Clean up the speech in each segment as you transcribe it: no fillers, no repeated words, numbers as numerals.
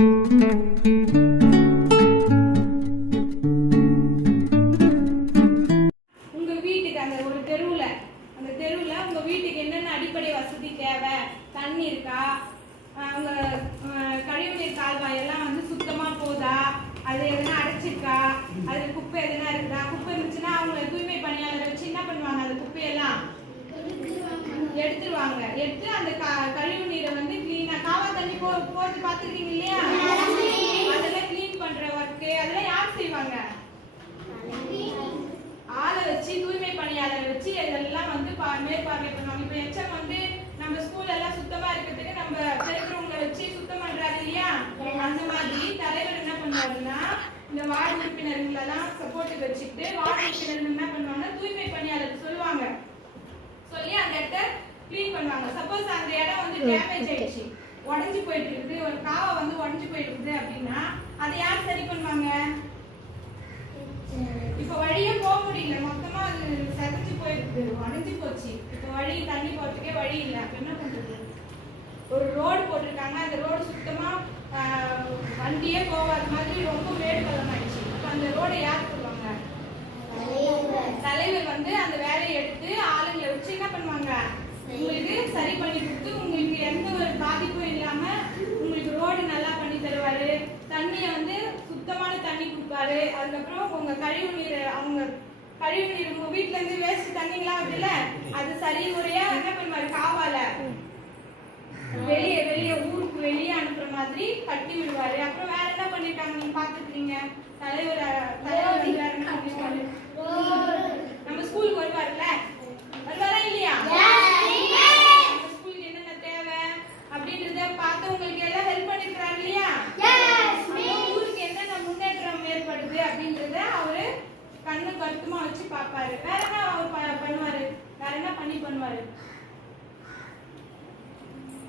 உங்க வீட்டுக்கு என்னென்ன அடிப்படை வசதி தேவை, தண்ணி இருக்கா, உங்க கழிவுநீர் கால்வாய் எல்லாம் வந்து சுத்தமா போதா, அது எதனா அடைச்சிருக்கா, அது குப்பை எதனா இருக்குதா, குப்பை இருந்துச்சுன்னா அவங்க தூய்மை பணியாளரை வச்சு என்ன பண்ணுவாங்க, அந்த குப்பையெல்லாம் எடுத்துருவாங்க. எடுத்து அந்த கழிவு நீரை வந்து கிளீனா காவா தண்ணி போட்டு பாத்துருக்கீங்க இல்லையா, அதெல்லாம் கிளீன் பண்ற ஒர்க்கு அதெல்லாம் யார் செய்வாங்க? ஆளை வச்சு தூய்மை பணியாளரை வச்சு இதெல்லாம் வந்து மேற்பார்வை பண்ணுவாங்க. இப்ப எச்சம் வந்து நம்ம ஸ்கூல் எல்லாம் சுத்தமா இருக்கிறதுக்கு நம்ம பெருக்கிறவங்களை வச்சு சுத்தம் பண்றாரு இல்லையா, அந்த மாதிரி தலைவர் என்ன பண்ணுவாருன்னா இந்த வார்டு உறுப்பினர்கள் எல்லாம் சப்போர்ட்டுக்கு வச்சுட்டு வார்டு உறுப்பினர்கள் என்ன பண்ணுவாங்கன்னா தூய்மை பணியாளர் சொல்லுவாங்க, சொல்லி அந்த இடத்த கிளீன் பண்ணுவாங்க. சப்போஸ் அந்த இடம் வந்து டேமேஜ் ஆயிடுச்சு, உடஞ்சி போயிட்டு இருக்குது, ஒரு காவை வந்து உடஞ்சி போயிட்டு இருக்குது அப்படின்னா அதை யார் சரி பண்ணுவாங்க? இப்ப வழியே போக முடியல, மொத்தமா அது செதஞ்சு போயிருக்கு, உடஞ்சி போச்சு, இப்ப வழி தண்ணி போறதுக்கே வழி இல்லை, அப்ப என்ன பண்றது? ஒரு ரோடு போட்டிருக்காங்க, அந்த ரோடு சுத்தமா வண்டியே போகாத மாதிரி ரொம்ப மேடு பள்ளம் ஆயிடுச்சு. இப்ப அந்த ரோடை யார் சொல்லுவாங்க? தலைவர் வந்து அந்த வேலையை எடுத்து ஆளுங்களை வச்சு என்ன பண்ணுவாங்க, உங்களுக்கு சரி பண்ணி கொடுத்து உங்களுக்கு எந்த ஒரு பாதிப்பும் இல்லாம உங்களுக்கு ரோடு நல்லா பண்ணி தருவாரு, தண்ணியை வந்து சுத்தமான தண்ணி கொடுப்பாரு. அதுக்கப்புறம் உங்க கழிவு நீர், அவங்க கழிவு நீர் உங்க வீட்டுல இருந்து வேஸ்ட் தண்ணிங்களா இருக்குல்ல, அது சரி முறையா என்ன பண்ணுவாரு, காவால வெளியே ஊருக்கு வெளியே அனுப்புற மாதிரி கட்டி விடுவாரு. அப்புறம் வேற என்ன பண்ணிருக்காங்க நீங்க பாத்துக்கிறீங்க? தலைவர் வந்து வேற என்ன பண்ணிருக்காரு? நம்ம ஸ்கூலுக்கு வருவாருல்ல, வருவாரா இல்லையா? ஸ்கூலுக்கு என்னென்ன தேவை அப்படின்றத பார்த்து உங்களுக்கு எல்லாம் ஹெல்ப் பண்ணிருக்காரு இல்லையா? ஊருக்கு என்னென்ன முன்னேற்றம் ஏற்படுது அப்படின்றத அவரு கண்ணு கருத்துமா வச்சு பாப்பாரு. வேற என்ன அவர் பண்ணுவாரு? வேற என்ன பண்ணுவாரு?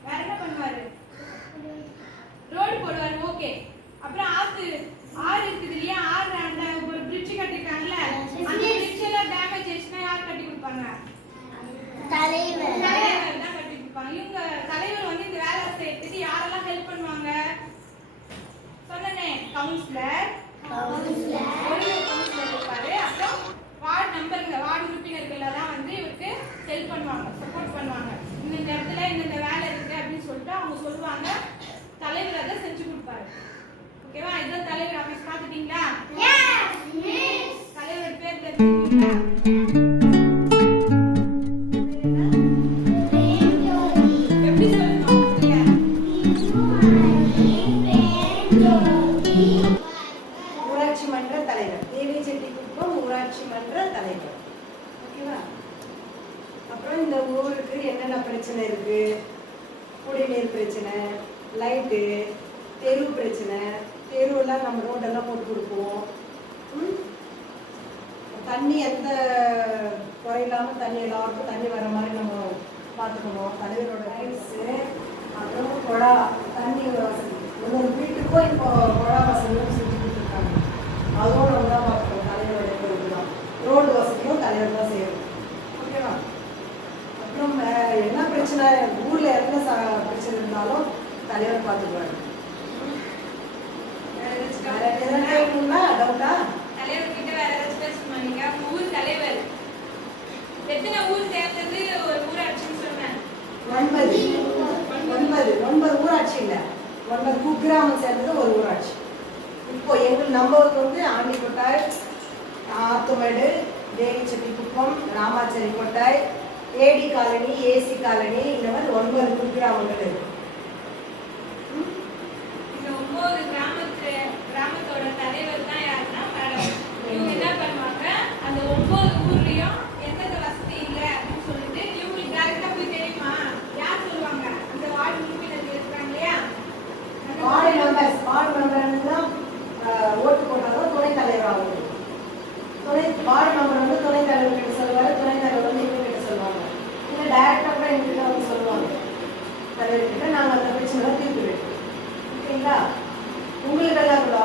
வேற என்ன பண்ணுவாரு? ரோடு போடுவாரு, ஓகே. அப்புறம் ஆறு இருக்குது இல்லையா, ஆறு அந்த ஒரு பிரிட்ஜ் கட்டிருக்காங்கல்ல, அந்த பிரிட்ஜ் எல்லாம் டேமேஜ் ஆயிடுச்சுன்னா யார் கட்டி கொடுப்பாங்க? தலைவர் தான் கட்டி கொடுப்பாங்க. இவங்க தலைவர் வந்து இந்த வேலை செய்யறதுக்கு யாரெல்லாம் ஹெல்ப் பண்ணுவாங்க சொன்னனே? கவுன்சிலர் இருப்பாரு. அப்புறம் வார்டு மெம்பருங்க, வார்டு உறுப்பினர்கள் எல்லாம் வந்து இவருக்கு ஹெல்ப் பண்ணுவாங்க, சப்போர்ட் பண்ணுவாங்க. இந்த இடத்துல இந்த வேலை இருக்கு அப்படின்னு சொல்லிட்டு அவங்க சொல்லுவாங்க, தலைவர் அதை செஞ்சு கொடுப்பாரு. ஓகேவா? இதுதான் தலைவர் ஆபீஸ். பாத்துட்டீங்களா? தலைவர் பேர் தெரிஞ்சுக்கிட்டீங்களா? எப்படி சொல்லணும்? ஊராட்சி மன்ற தலைவர், தேவிச்செட்டிக்குப்பம் ஊராட்சி மன்ற தலைவர். ஓகேவா? அப்புறம் இந்த ஊருக்கு என்னென்ன பிரச்சனை இருக்கு? குடிநீர் பிரச்சனை, லைட்டு, தெரு பிரச்சனை, தெருவெல்லாம் நம்ம ரோடெல்லாம் போட்டு கொடுப்போம். தண்ணி எந்த குறையில்லாமல் தண்ணி எல்லாருக்கும் தண்ணி வர மாதிரி நம்ம பார்த்துக்கணும். தலைவரோட ரைட்ஸு. அப்புறம் குழா தண்ணி வசதி, ஒவ்வொரு வீட்டுக்கும் இப்போ குழா வசதியும் செஞ்சு கொடுத்துருக்காங்க, அதோட ஒன்றா பார்த்துக்கணும். தலைவரோட பொறுப்பு தான். ரோடு வசதியும் தலைவர் தான் செய்யணும். ஓகேவா? அப்புறம் என்ன பிரச்சனை, ஊரில் என்ன பிரச்சனை இருந்தாலும் தலைவர் பார்த்துக்குவாரு. டவுட்டா? தலைவர் கிட்ட வேற ஏதாச்சும் பேசணுமா நீங்க? ஊர் தலைவர் எத்தனை ஊர் சேர்ந்தது ஒரு ஊராட்சின்னு சொன்னேன்? 9 ஊராட்சி இல்ல, 9 குக்கிராமம் சேர்ந்தது ஒரு ஊராட்சி. இப்போ நம்ம வந்து ஆண்டிக்கொட்டாய், ஆத்துமேடு, தேவிச்செட்டிக்குப்பம், ராமாச்சேரி கொட்டாய், ஏடி காலனி, ஏசி காலனி, இந்த மாதிரி 9 குக்கிராமங்கள் இருக்கு. இந்த 9 கிராமத்தோட தலைவர் தான் யாருன்னா மேடம். இவங்க என்ன பண்ணுவாங்க, அந்த 9 ஊர்லயும் எந்தெந்த வசதி இல்லை அப்படின்னு சொல்லிட்டு இவங்களுக்கு டேரக்டா போய் தெரியுமா? யார் சொல்லுவாங்க? அந்த வார்டு உறுப்பினர்கள் இருக்காங்க இல்லையா, வார்டு மெம்பர் தான் ஓட்டு போட்டாலும் துணை தலைவர் ஆகுது. வார்டு மெம்பர் வந்து துணை தலைவர் கிட்ட சொல்லுவாரு, துணை தலைவர் வந்து இவங்க கிட்ட சொல்லுவாங்க. இல்லை டைரக்டா கூட எங்ககிட்ட வந்து சொல்லுவாங்க, தலைவர்கிட்ட நாங்கள் அந்த பிரச்சனை தீர்த்து வைப்போம். ஓகேங்களா? உங்களுக்கெல்லாம் கூட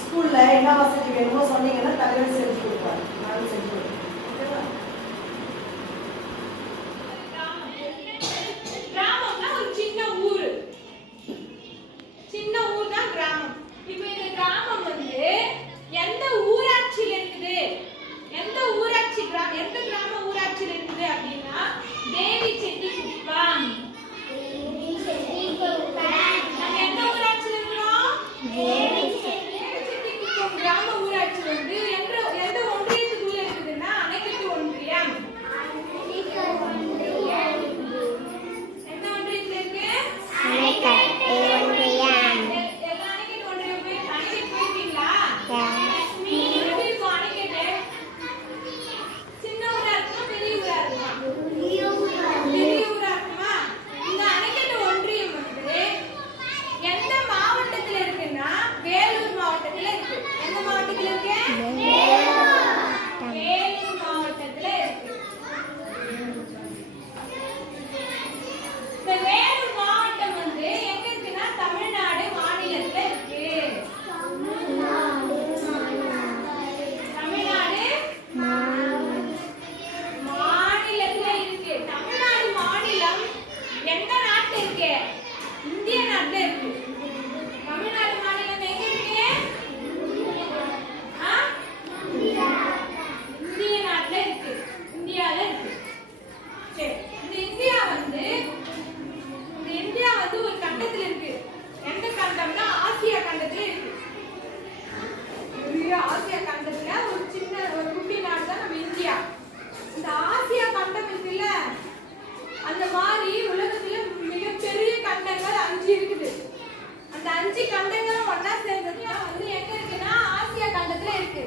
ஸ்கூல்ல என்ன வசதி வேணுமோ சொன்னீங்கன்னா தலைவர் செஞ்சு கொடுப்பாரு, நானும் செஞ்சு கொடுப்பேன். ஓகேவா? கிராமம்னா ஒரு சின்ன ஊர் கிராமம். இப்போ இந்த கிராமம் வந்து எந்த ஊராட்சியில இருக்குது? எந்த ஊராட்சி எந்த கிராம ஊராட்சியில இருக்குது அப்படின்னா தேவிச்செட்டிக்குப்பம். நம்ம எந்த ஊராட்சியில இருக்கிறோம்? தேவிச்செட்டிக்குப்பம் கிராம ஊராட்சி வந்து எந்த ஒன்றியத்துக்குள்ள இருக்குதுன்னா அணைக்கட்டு ஒன்றியம். எந்த ஒன்றியத்துல இருக்கு? அணைக்கட்டு ஒன்றியம். எல்லா அணைக்கட்டு ஒன்றியம் அணைக்கட்டு போயிருக்கீங்களா? எப்படி இருக்கும் அணைக்கட்டு? சின்ன ஊரா இருக்குமா பெரிய ஊரா இருக்குமா? பெரிய ஊரா இருக்குமா? இந்த அணைக்கட்டு ஒன்றியம் வந்து எந்த மாவட்டத்துல இருக்குன்னா வேலூர் மாவட்டத்துல இருக்கு. எந்த மாவட்டத்துல இருக்கு? வேலூர் மாவட்டத்துல இருக்கு. இந்த வேலூர் மாவட்டம் வந்து எங்க இருக்குன்னா தமிழ்நாடு மாநிலத்துல இருக்கு. தமிழ்நாடு மாநிலத்துல இருக்கு. தமிழ்நாடு மாநிலம் எந்த நாட்டுல இருக்கு? இந்திய நாட்டுல இருக்கு. தமிழ்நாடு மாநிலம் எங்க இருக்கு? ஆ? இந்திய நாட்டுல இருக்கு. இந்தியால இருக்கு. சரி, இந்த இந்தியா வந்து ஒரு கண்டத்துல இருக்கு. எந்த கண்டம்னா ஆசியா கண்டத்துல இருக்கு. பெரிய ஆசியா கண்டத்துல ஒரு சின்ன ஒரு குட்டி நாடு தான் நம்ம இந்தியா. இந்த ஆசியா கண்டம் இருக்குல்ல, அந்த மாதிரி உலகத்துல மிகப்பெரிய கண்டங்கள் 5 இருக்குது. அந்த 5 கண்டங்களும் ஒண்ணா சேர்ந்தது வந்து எங்க இருக்குன்னா ஆசியா கண்டத்துல இருக்கு.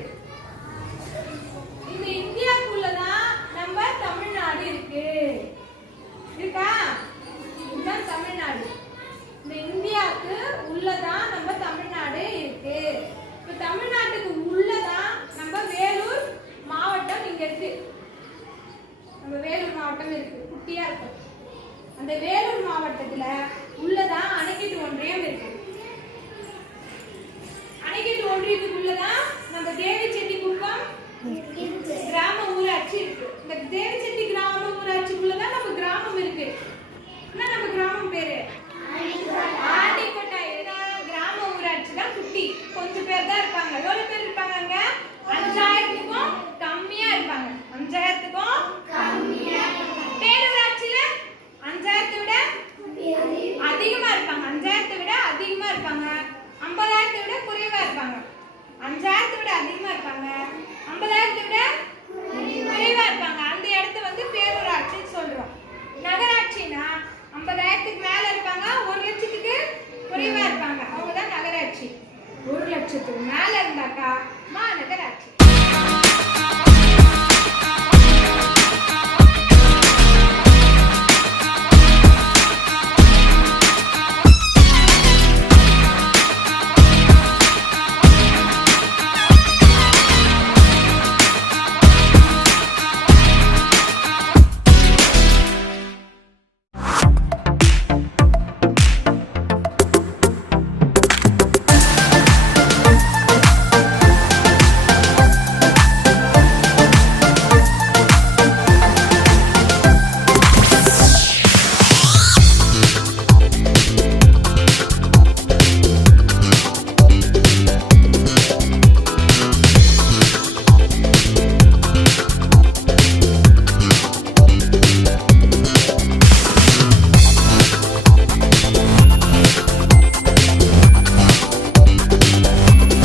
இந்த இந்தியாக்குள்ளதான் நம்ம தமிழ்நாடு இருக்கு. இருக்கா? இதுதான் தமிழ்நாடு. இந்த இந்தியாவுக்கு உள்ளதான் நம்ம தமிழ்நாடு இருக்கு. இப்ப தமிழ்நாட்டுக்கு உள்ளதான் நம்ம வேலூர் மாவட்டம் இங்க இருக்கு. நம்ம வேலூர் மாவட்டம் இருக்கு, குட்டியா இருக்கும். அந்த வேலூர் மாவட்டத்துல உள்ளதான் அணைக்கட்டு ஒன்றியம் இருக்கு. அணைக்கட்டு ஒன்றியத்துக்கு உள்ளதான் நம்ம தேவிச்செட்டிக்குப்பம் கிராம ஊராட்சி இருக்கு. இந்த தேவிச்செட்டி கிராம ஊராட்சிக்குள்ளதான் நம்ம கிராமம் இருக்கு. என்ன நம்ம கிராமம் பேரு? ஆண்டிக்கோட்டை. கிராம ஊராட்சி தான் குட்டி, கொஞ்சம் பேர் தான் இருப்பாங்க. எவ்வளவு பேர் இருப்பாங்க அங்க? 5000க்கும் கம்மியா இருப்பாங்க. 5000க்கும் கம்மியா. பேரூராட்சியில 5000 விட அதிகமா இருப்பாங்க. 5000 விட அதிகமா இருப்பாங்க. 50000 விட குறைவா இருப்பாங்க. 5000 விட அதிகமா இருப்பாங்க. 50000 விட குறைவா இருப்பாங்க. அந்த இடத்த வந்து பேரூராட்சின்னு சொல்றோம். நகராட்சினா 50000க்கு மேல இருப்பாங்க, 1,00,000க்கு குறைவா இருப்பாங்க. அவங்க தான் நகராட்சி. 1,00,000க்கு மேல இருந்தாக்கா மாநகராட்சி.